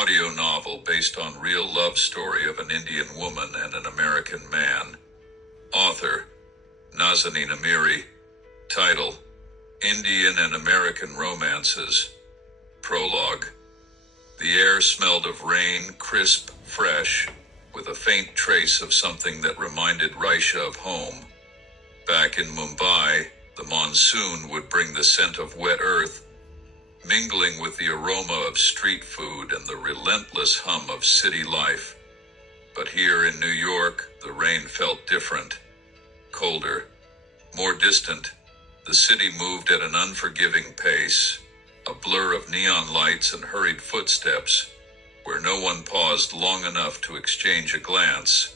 audio novel based on real love story of an Indian woman and an American man. Author, Nazanin Amiri. Title, Indian and American Romances. Prologue. The air smelled of rain, crisp, fresh, with a faint trace of something that reminded Raisha of home. Back in Mumbai, the monsoon would bring the scent of wet earth, mingling with the aroma of street food and the relentless hum of city life. But here in New York, the rain felt different. Colder, more distant, the city moved at an unforgiving pace, a blur of neon lights and hurried footsteps, where no one paused long enough to exchange a glance.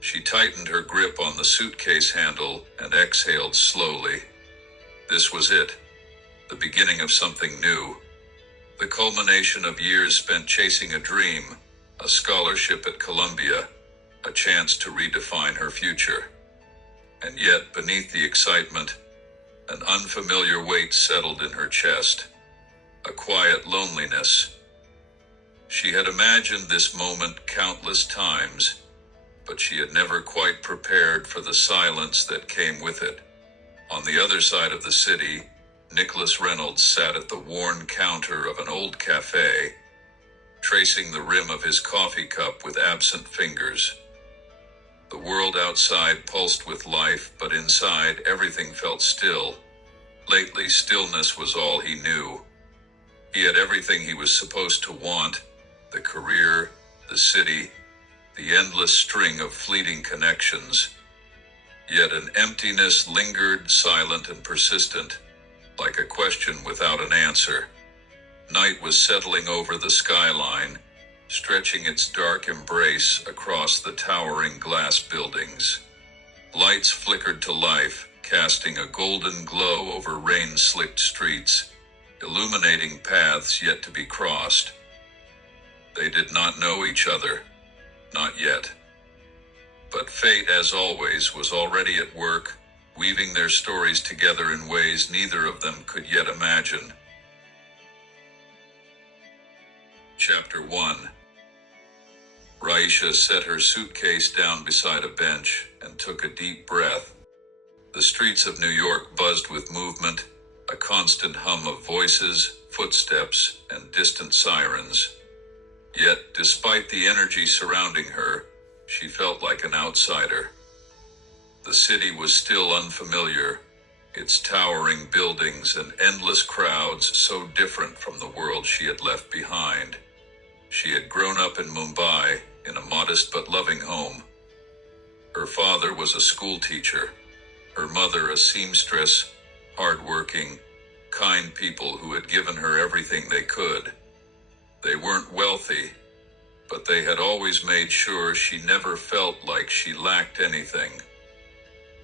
She tightened her grip on the suitcase handle and exhaled slowly. This was it, the beginning of something new, the culmination of years spent chasing a dream, a scholarship at Columbia, a chance to redefine her future. And yet, beneath the excitement, an unfamiliar weight settled in her chest, a quiet loneliness. She had imagined this moment countless times, but she had never quite prepared for the silence that came with it. On the other side of the city, Nicholas Reynolds sat at the worn counter of an old cafe, tracing the rim of his coffee cup with absent fingers. The world outside pulsed with life, but inside everything felt still. Lately, stillness was all he knew. He had everything he was supposed to want: the career, the city, the endless string of fleeting connections. Yet an emptiness lingered, silent and persistent, like a question without an answer. Night was settling over the skyline, stretching its dark embrace across the towering glass buildings. Lights flickered to life, casting a golden glow over rain-slicked streets, illuminating paths yet to be crossed. They did not know each other, not yet. But fate, as always, was already at work, weaving their stories together in ways neither of them could yet imagine. Chapter 1. Raisha set her suitcase down beside a bench and took a deep breath. The streets of New York buzzed with movement, a constant hum of voices, footsteps, and distant sirens. Yet, despite the energy surrounding her, she felt like an outsider. The city was still unfamiliar, its towering buildings and endless crowds so different from the world she had left behind. She had grown up in Mumbai, in a modest but loving home. Her father was a school teacher, her mother a seamstress, hardworking, kind people who had given her everything they could. They weren't wealthy, but they had always made sure she never felt like she lacked anything.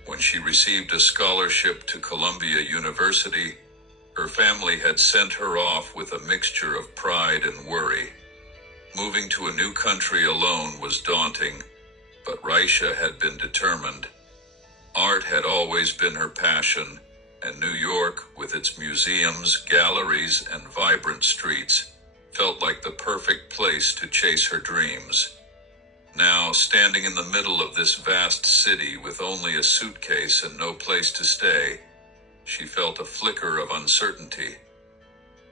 When she received a scholarship to Columbia University, her family had sent her off with a mixture of pride and worry. Moving to a new country alone was daunting, but Raisha had been determined. Art had always been her passion, and New York, with its museums, galleries, and vibrant streets, felt like the perfect place to chase her dreams. Now, standing in the middle of this vast city with only a suitcase and no place to stay, she felt a flicker of uncertainty.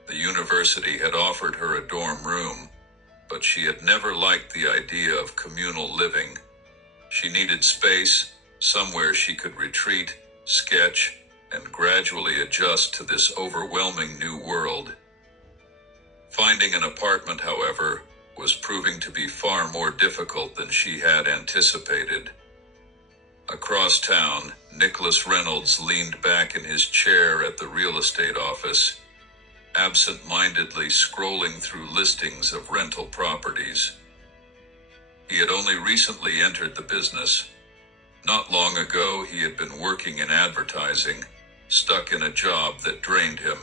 The university had offered her a dorm room, but she had never liked the idea of communal living. She needed space, somewhere she could retreat, sketch, and gradually adjust to this overwhelming new world. Finding an apartment, however, was proving to be far more difficult than she had anticipated. Across town, Nicholas Reynolds leaned back in his chair at the real estate office, absent-mindedly scrolling through listings of rental properties. He had only recently entered the business. Not long ago, he had been working in advertising, stuck in a job that drained him.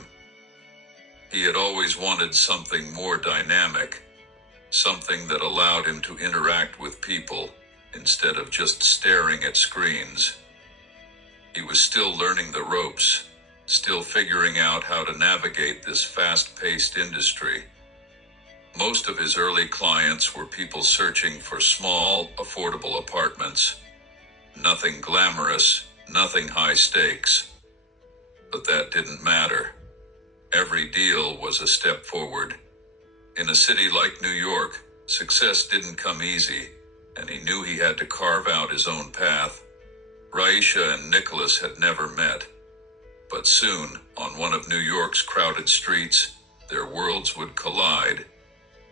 He had always wanted something more dynamic, something that allowed him to interact with people instead of just staring at screens. He was still learning the ropes, still figuring out how to navigate this fast-paced industry. Most of his early clients were people searching for small, affordable apartments. Nothing glamorous, nothing high stakes. But that didn't matter. Every deal was a step forward. In a city like New York, success didn't come easy, and he knew he had to carve out his own path. Raisha and Nicholas had never met. But soon, on one of New York's crowded streets, their worlds would collide,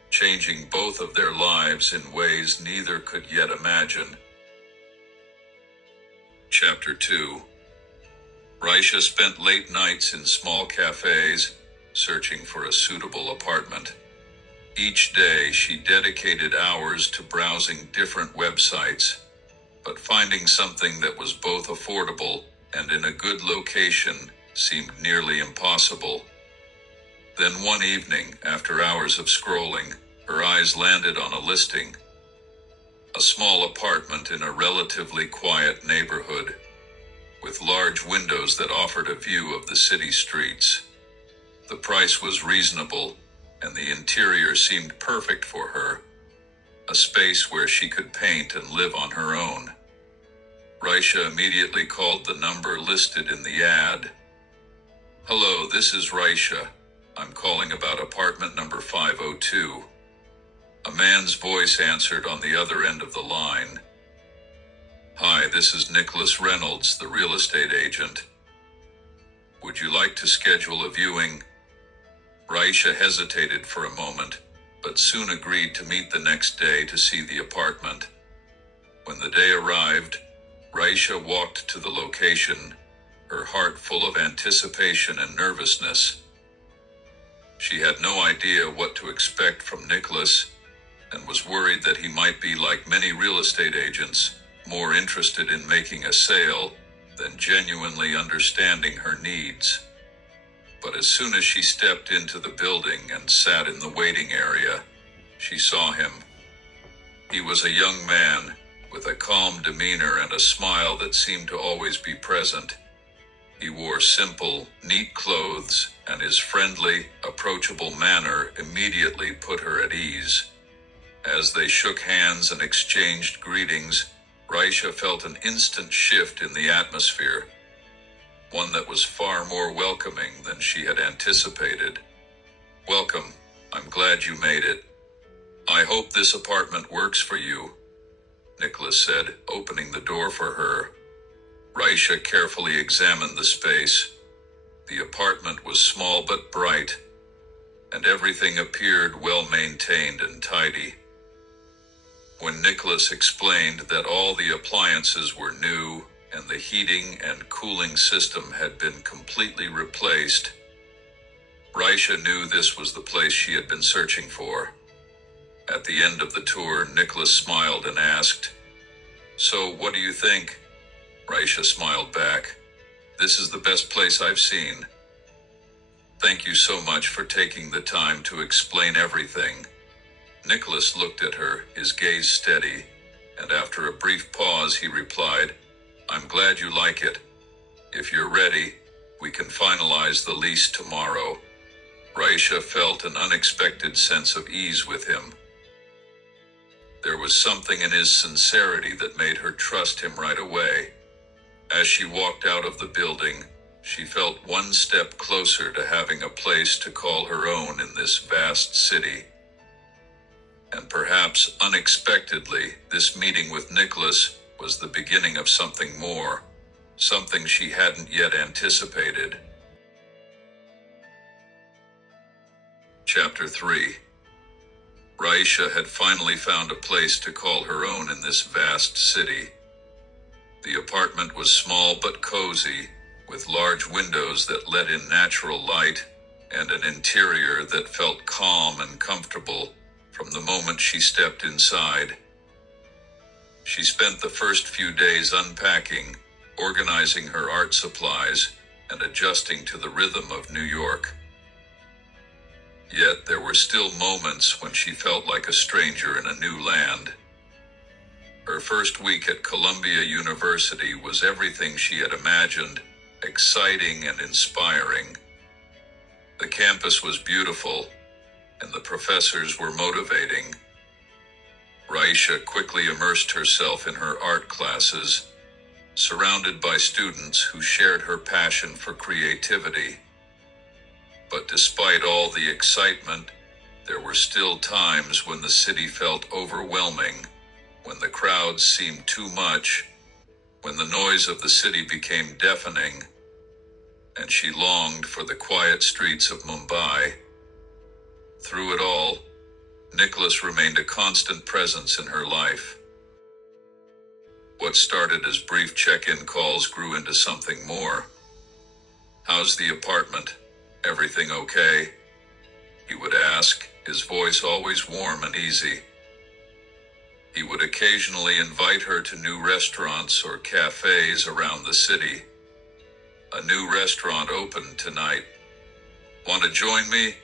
changing both of their lives in ways neither could yet imagine. Chapter 2. Raisha spent late nights in small cafes, searching for a suitable apartment. Each day, she dedicated hours to browsing different websites, but finding something that was both affordable and in a good location seemed nearly impossible. Then one evening, after hours of scrolling, her eyes landed on a listing. A small apartment in a relatively quiet neighborhood, with large windows that offered a view of the city streets. The price was reasonable, and the interior seemed perfect for her, a space where she could paint and live on her own. Raisha immediately called the number listed in the ad. "Hello, this is Raisha. I'm calling about apartment number 502. A man's voice answered on the other end of the line. "Hi, this is Nicholas Reynolds, the real estate agent. Would you like to schedule a viewing?" Raisha hesitated for a moment, but soon agreed to meet the next day to see the apartment. When the day arrived, Raisha walked to the location, her heart full of anticipation and nervousness. She had no idea what to expect from Nicholas, and was worried that he might be like many real estate agents, more interested in making a sale than genuinely understanding her needs. But as soon as she stepped into the building and sat in the waiting area, she saw him. He was a young man, with a calm demeanor and a smile that seemed to always be present. He wore simple, neat clothes, and his friendly, approachable manner immediately put her at ease. As they shook hands and exchanged greetings, Raisha felt an instant shift in the atmosphere, one that was far more welcoming than she had anticipated. "Welcome. I'm glad you made it. I hope this apartment works for you," Nicholas said, opening the door for her. Raisha carefully examined the space. The apartment was small but bright, and everything appeared well maintained and tidy. When Nicholas explained that all the appliances were new and the heating and cooling system had been completely replaced, Raisha knew this was the place she had been searching for. At the end of the tour, Nicholas smiled and asked, "So, what do you think?" Raisha smiled back. "This is the best place I've seen. Thank you so much for taking the time to explain everything." Nicholas looked at her, his gaze steady, and after a brief pause he replied, "I'm glad you like it. If you're ready, we can finalize the lease tomorrow." Raisha felt an unexpected sense of ease with him. There was something in his sincerity that made her trust him right away. As she walked out of the building, she felt one step closer to having a place to call her own in this vast city. And perhaps unexpectedly, this meeting with Nicholas was the beginning of something more, something she hadn't yet anticipated. Chapter 3. Raisha had finally found a place to call her own in this vast city. The apartment was small but cozy, with large windows that let in natural light, and an interior that felt calm and comfortable from the moment she stepped inside. She spent the first few days unpacking, organizing her art supplies, and adjusting to the rhythm of New York. Yet there were still moments when she felt like a stranger in a new land. Her first week at Columbia University was everything she had imagined, exciting and inspiring. The campus was beautiful, and the professors were motivating. Raisha quickly immersed herself in her art classes, surrounded by students who shared her passion for creativity. But despite all the excitement, there were still times when the city felt overwhelming, when the crowds seemed too much, when the noise of the city became deafening, and she longed for the quiet streets of Mumbai. Through it all, Nicholas remained a constant presence in her life. What started as brief check-in calls grew into something more. "How's the apartment? Everything okay?" he would ask, his voice always warm and easy. He would occasionally invite her to new restaurants or cafes around the city. "A new restaurant opened tonight. Want to join me?"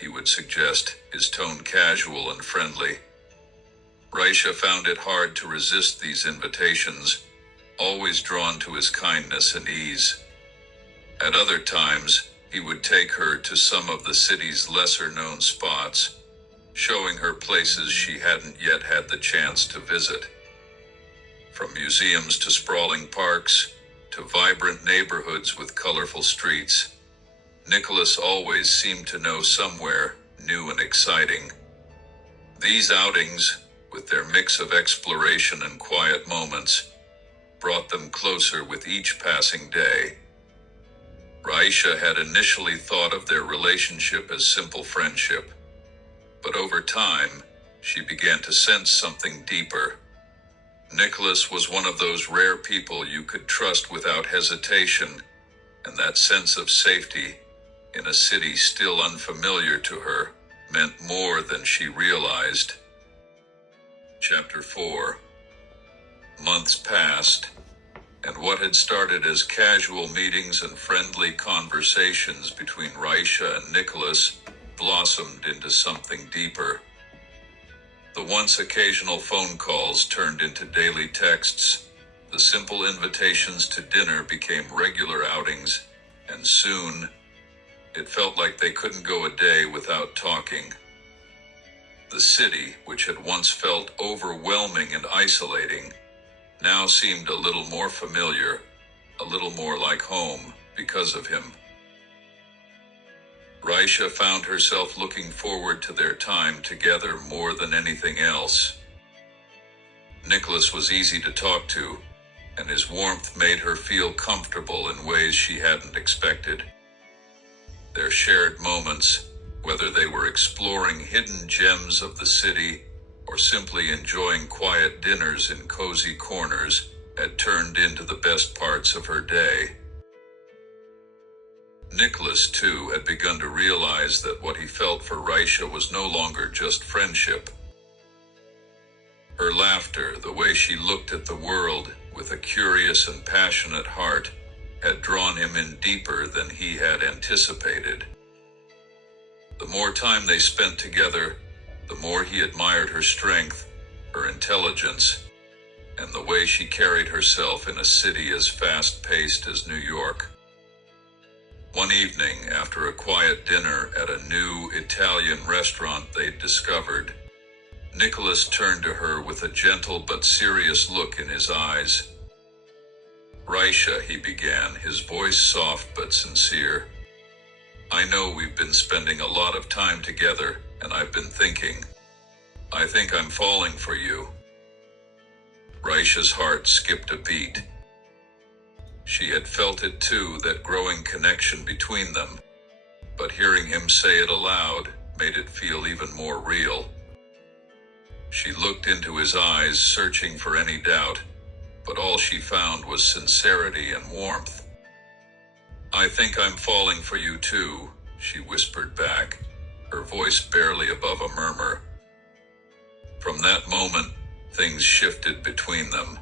he would suggest, his tone casual and friendly. Raisha found it hard to resist these invitations, always drawn to his kindness and ease. At other times, he would take her to some of the city's lesser-known spots, showing her places she hadn't yet had the chance to visit. From museums to sprawling parks, to vibrant neighborhoods with colorful streets, Nicholas always seemed to know somewhere new and exciting. These outings, with their mix of exploration and quiet moments, brought them closer with each passing day. Raisha had initially thought of their relationship as simple friendship, but over time, she began to sense something deeper. Nicholas was one of those rare people you could trust without hesitation, and that sense of safety, in a city still unfamiliar to her, meant more than she realized. Chapter 4. Months passed, and what had started as casual meetings and friendly conversations between Raisha and Nicholas blossomed into something deeper. The once occasional phone calls turned into daily texts, the simple invitations to dinner became regular outings, and soon, it felt like they couldn't go a day without talking. The city, which had once felt overwhelming and isolating, now seemed a little more familiar, a little more like home because of him. Raisha found herself looking forward to their time together more than anything else. Nicholas was easy to talk to, and his warmth made her feel comfortable in ways she hadn't expected. Their shared moments, whether they were exploring hidden gems of the city or simply enjoying quiet dinners in cozy corners, had turned into the best parts of her day. Nicholas, too, had begun to realize that what he felt for Raisha was no longer just friendship. Her laughter, the way she looked at the world with a curious and passionate heart, had drawn him in deeper than he had anticipated. The more time they spent together, the more he admired her strength, her intelligence, and the way she carried herself in a city as fast-paced as New York. One evening, after a quiet dinner at a new Italian restaurant they'd discovered, Nicholas turned to her with a gentle but serious look in his eyes. "Raisha," he began, his voice soft but sincere, "I know we've been spending a lot of time together, and I've been thinking. I think I'm falling for you." Raisha's heart skipped a beat. She had felt it too, that growing connection between them, but hearing him say it aloud made it feel even more real. She looked into his eyes, searching for any doubt, but all she found was sincerity and warmth. "I think I'm falling for you too," she whispered back, her voice barely above a murmur. From that moment, things shifted between them.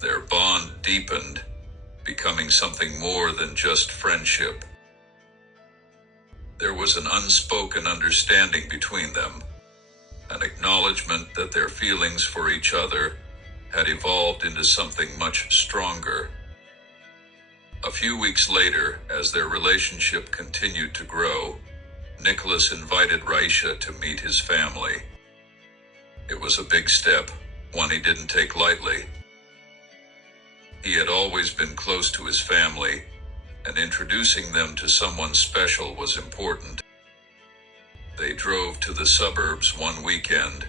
Their bond deepened, becoming something more than just friendship. There was an unspoken understanding between them, an acknowledgement that their feelings for each other had evolved into something much stronger. A few weeks later, as their relationship continued to grow, Nicholas invited Raisha to meet his family. It was a big step, one he didn't take lightly. He had always been close to his family, and introducing them to someone special was important. They drove to the suburbs one weekend,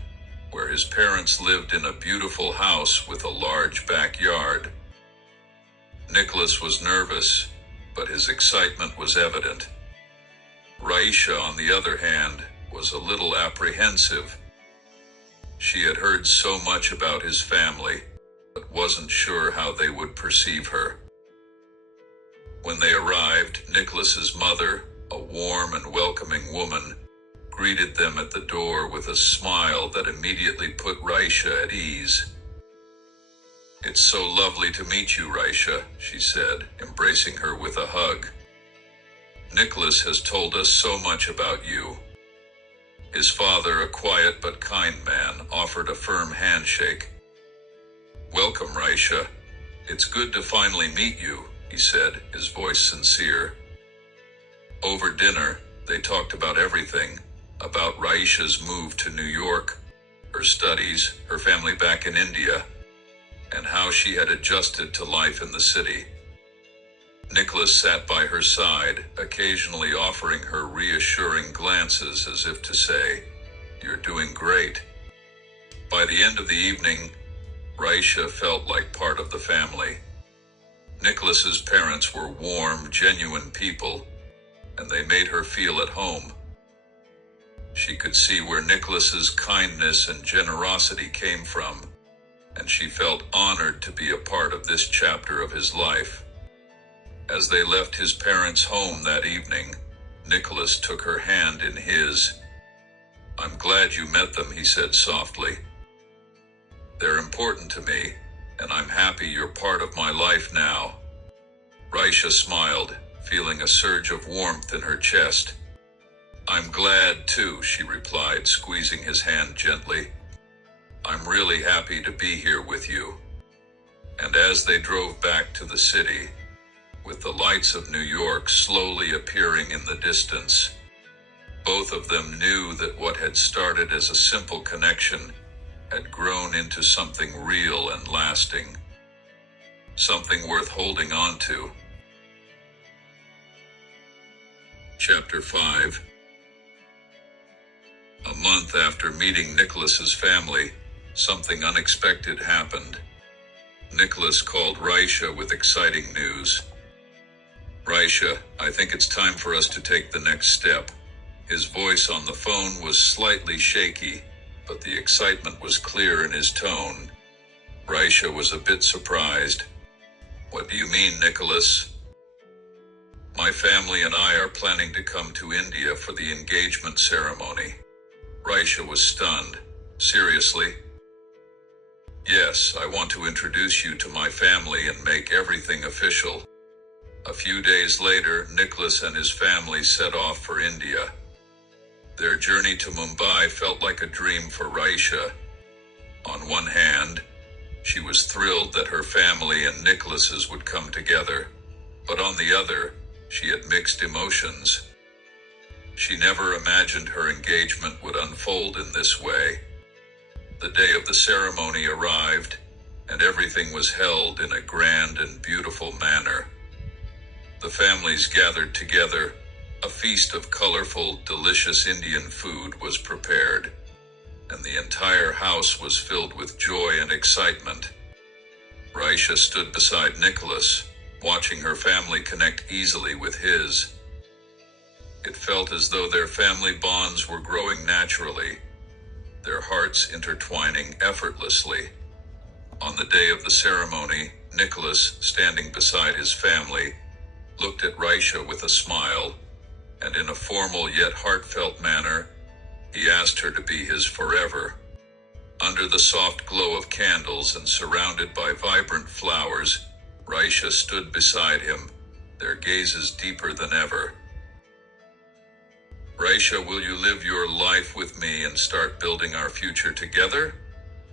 where his parents lived in a beautiful house with a large backyard. Nicholas was nervous, but his excitement was evident. Raisha, on the other hand, was a little apprehensive. She had heard so much about his family, but wasn't sure how they would perceive her. When they arrived, Nicholas's mother, a warm and welcoming woman, greeted them at the door with a smile that immediately put Raisha at ease. "It's so lovely to meet you, Raisha," she said, embracing her with a hug. "Nicholas has told us so much about you." His father, a quiet but kind man, offered a firm handshake. "Welcome, Raisha. It's good to finally meet you," he said, his voice sincere. Over dinner, they talked about everything, about Raisha's move to New York, her studies, her family back in India, and how she had adjusted to life in the city. Nicholas sat by her side, occasionally offering her reassuring glances as if to say, "You're doing great." By the end of the evening, Raisha felt like part of the family. Nicholas's parents were warm, genuine people, and they made her feel at home. She could see where Nicholas's kindness and generosity came from, and she felt honored to be a part of this chapter of his life. As they left his parents' home that evening, Nicholas took her hand in his. "I'm glad you met them," he said softly. "They're important to me, and I'm happy you're part of my life now." Raisha smiled, feeling a surge of warmth in her chest. "I'm glad too," she replied, squeezing his hand gently. "I'm really happy to be here with you." And as they drove back to the city, with the lights of New York slowly appearing in the distance, both of them knew that what had started as a simple connection had grown into something real and lasting, something worth holding on to. Chapter 5. A month after meeting Nicholas's family, something unexpected happened. Nicholas called Raisha with exciting news. "Raisha, I think it's time for us to take the next step." His voice on the phone was slightly shaky, but the excitement was clear in his tone. Raisha was a bit surprised. "What do you mean, Nicholas?" "My family and I are planning to come to India for the engagement ceremony." Raisha was stunned. "Seriously?" "Yes, I want to introduce you to my family and make everything official." A few days later, Nicholas and his family set off for India. Their journey to Mumbai felt like a dream for Raisha. On one hand, she was thrilled that her family and Nicholas's would come together, but on the other, she had mixed emotions. She never imagined her engagement would unfold in this way. The day of the ceremony arrived, and everything was held in a grand and beautiful manner. The families gathered together. A feast of colorful, delicious Indian food was prepared, and the entire house was filled with joy and excitement. Raisha stood beside Nicholas, watching her family connect easily with his. It felt as though their family bonds were growing naturally, their hearts intertwining effortlessly. On the day of the ceremony, Nicholas, standing beside his family, looked at Raisha with a smile, and in a formal yet heartfelt manner, he asked her to be his forever. Under the soft glow of candles and surrounded by vibrant flowers, Raisha stood beside him, their gazes deeper than ever. "Raisha, will you live your life with me and start building our future together?"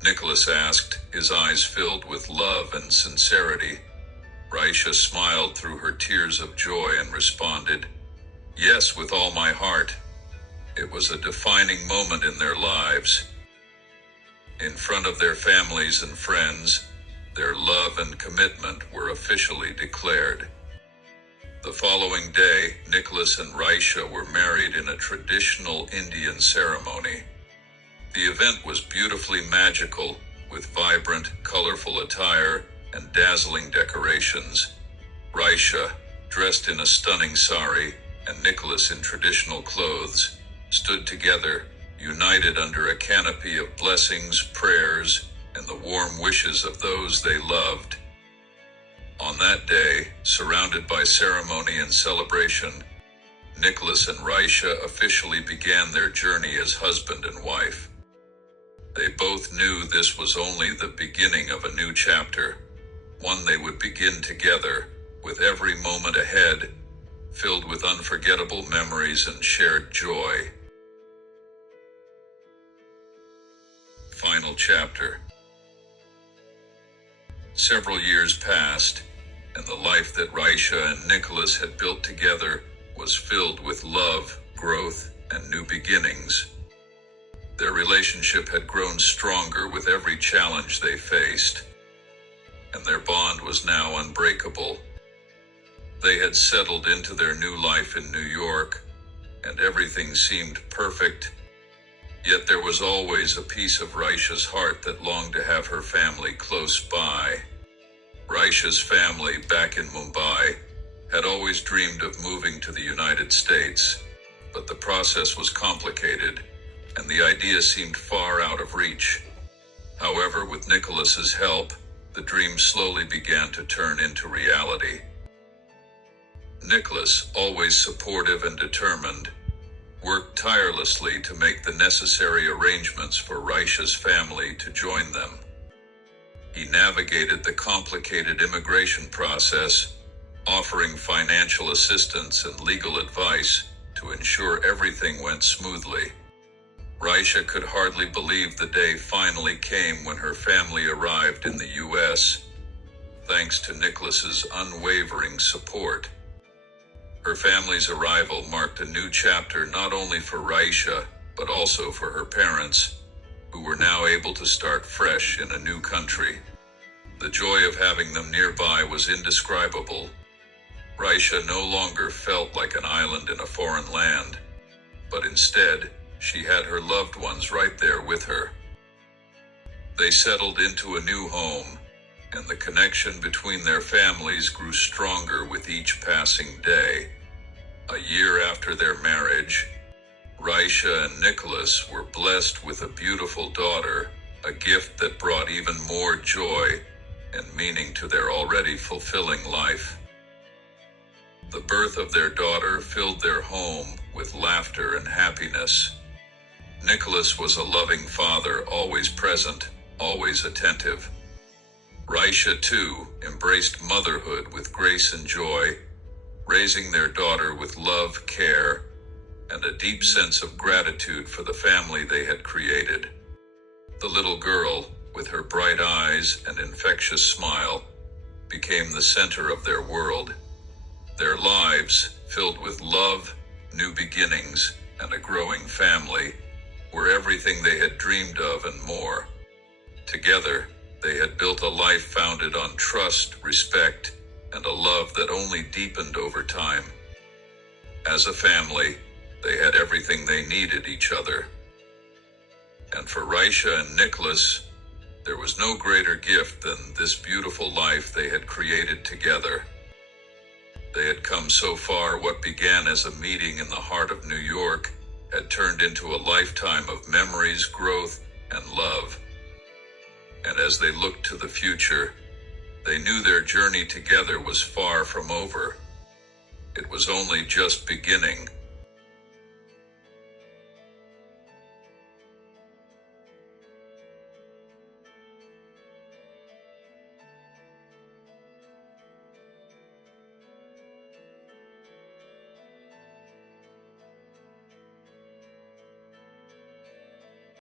Nicholas asked, his eyes filled with love and sincerity. Raisha smiled through her tears of joy and responded, "Yes, with all my heart." It was a defining moment in their lives. In front of their families and friends, their love and commitment were officially declared. The following day, Nicholas and Raisha were married in a traditional Indian ceremony. The event was beautifully magical, with vibrant, colorful attire and dazzling decorations. Raisha, dressed in a stunning sari, and Nicholas in traditional clothes, stood together, united under a canopy of blessings, prayers, and the warm wishes of those they loved. On that day, surrounded by ceremony and celebration, Nicholas and Raisha officially began their journey as husband and wife. They both knew this was only the beginning of a new chapter, one they would begin together, with every moment ahead filled with unforgettable memories and shared joy. Final chapter. Several years passed, and the life that Raisha and Nicholas had built together was filled with love, growth, and new beginnings. Their relationship had grown stronger with every challenge they faced, and their bond was now unbreakable. They had settled into their new life in New York, and everything seemed perfect. Yet there was always a piece of Raisha's heart that longed to have her family close by. Raisha's family, back in Mumbai, had always dreamed of moving to the United States, but the process was complicated, and the idea seemed far out of reach. However, with Nicholas's help, the dream slowly began to turn into reality. Nicholas, always supportive and determined, worked tirelessly to make the necessary arrangements for Raisha's family to join them. He navigated the complicated immigration process, offering financial assistance and legal advice to ensure everything went smoothly. Raisha could hardly believe the day finally came when her family arrived in the U.S., thanks to Nicholas's unwavering support. Her family's arrival marked a new chapter not only for Raisha, but also for her parents, who were now able to start fresh in a new country. The joy of having them nearby was indescribable. Raisha no longer felt like an island in a foreign land, but instead, she had her loved ones right there with her. They settled into a new home, and the connection between their families grew stronger with each passing day. A year after their marriage, Raisha and Nicholas were blessed with a beautiful daughter, a gift that brought even more joy and meaning to their already fulfilling life. The birth of their daughter filled their home with laughter and happiness. Nicholas was a loving father, always present, always attentive. Raisha, too, embraced motherhood with grace and joy, raising their daughter with love, care, and a deep sense of gratitude for the family they had created. The little girl, with her bright eyes and infectious smile, became the center of their world. Their lives, filled with love, new beginnings, and a growing family, were everything they had dreamed of and more. Together, they had built a life founded on trust, respect, and a love that only deepened over time. As a family, they had everything they needed each other. And for Raisha and Nicholas, there was no greater gift than this beautiful life they had created together. They had come so far. What began as a meeting in the heart of New York had turned into a lifetime of memories, growth, and love. And as they looked to the future, they knew their journey together was far from over. It was only just beginning.